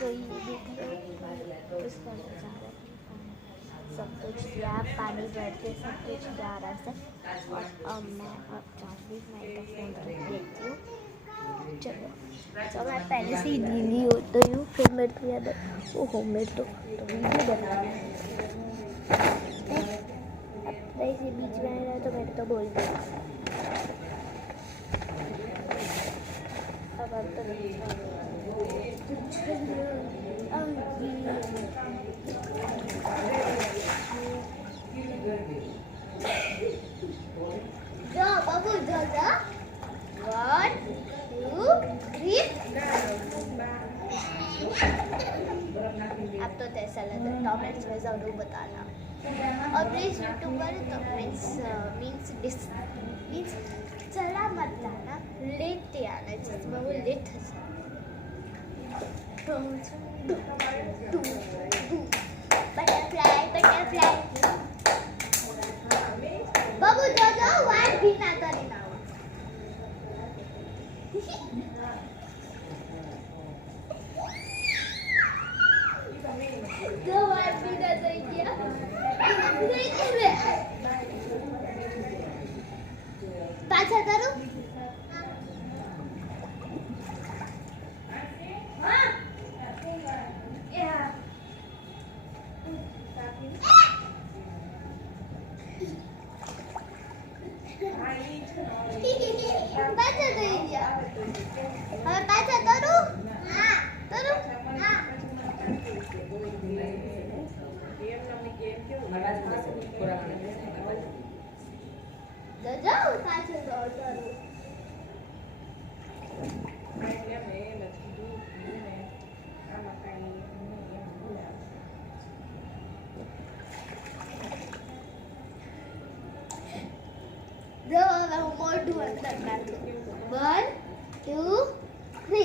तो ये देख लो इसका नज़ारा सब कुछ दिया, पानी भरते सब कुछ जा रहा है। और अब मैं अब 40 मिनट तक फोन रख लेती हूँ। चलो तो मैं पहले से ही गीली होती हूँ, फिर मेरे को याद है ओहो मेरे तो वीडियो बनाना है। इसी बीच में आया तो मैंने तो बोल दिया। अब तो जा बाबू जा जा 1 2 3 अब तो कैसा लगा कमेंट्स में जरूर बताना। और प्लीज यूट्यूब पर तो मीन्स चला मत लाना, लेते आना जिसमें वो लेट बटरफ्लाई बटरफ्लाई बाबू जाओ जाओ वाट भी ना करे ना दो वाट भी ना दे क्या पाछा करो पाछा दीजिए હવે પાછા કરું હા કરું હા જાઓ પાછો દોડ કરું જો હવે હું મોઢું અંદર નાખું 1 2 3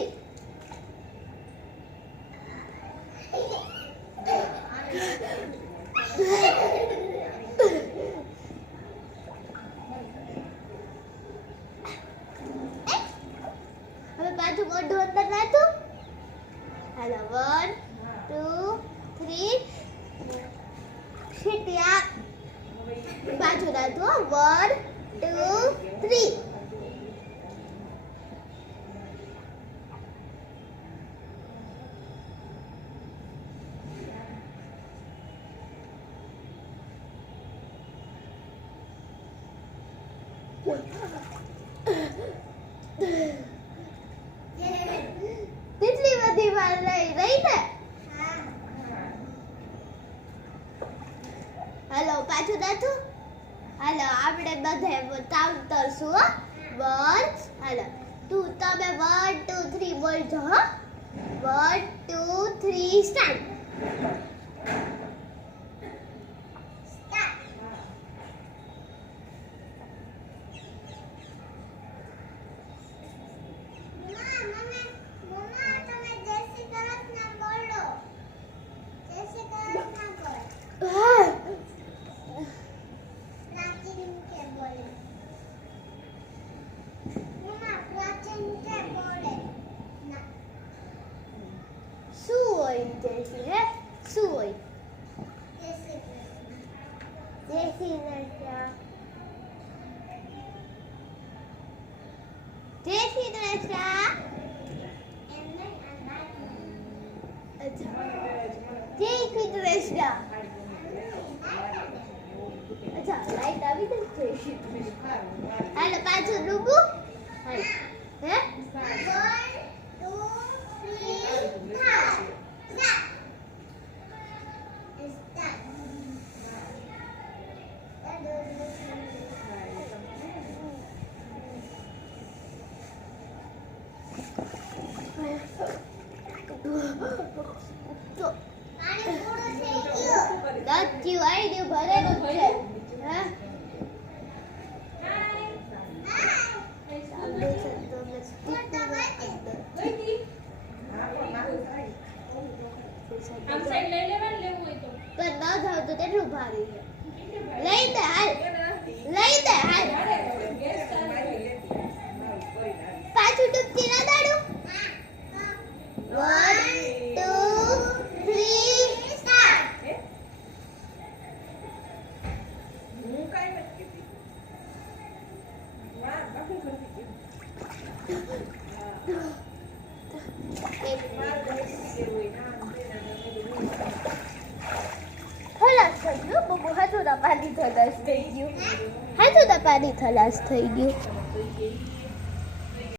હવે પાછું મોઢું અંદર નાખું હાલો 1 2 3 શીટિયા પાછું નાખું 1 2 3 કેટલી બધી વાર રહી ને હાલો પાછું નાખું હાલો આપણે બધે કાઉન્ટ કરશું 1 હાલો તું તમે 1 2 3 બોલજો હો 1 2 3 start Suoi. Jesse Nesha. Jesse Nesha. Jesse Nesha. अच्छा लाइट अभी तक हेलो पाँच रुको हैं 1 2 3 ભરેલું છે હા આમ સાઈડ લઈ લેવાનું લેવું હોય તો પણ ન થાવ તો કેટલું ભારે છે લઈ દે હાલ પાછું ડૂબતી ના દાડું 1 2 ખલાસ થઈ ગયું બબુ હાથું પાણી ખલાસ થઈ ગયું હાથું પાણી ખલાસ થઈ ગયું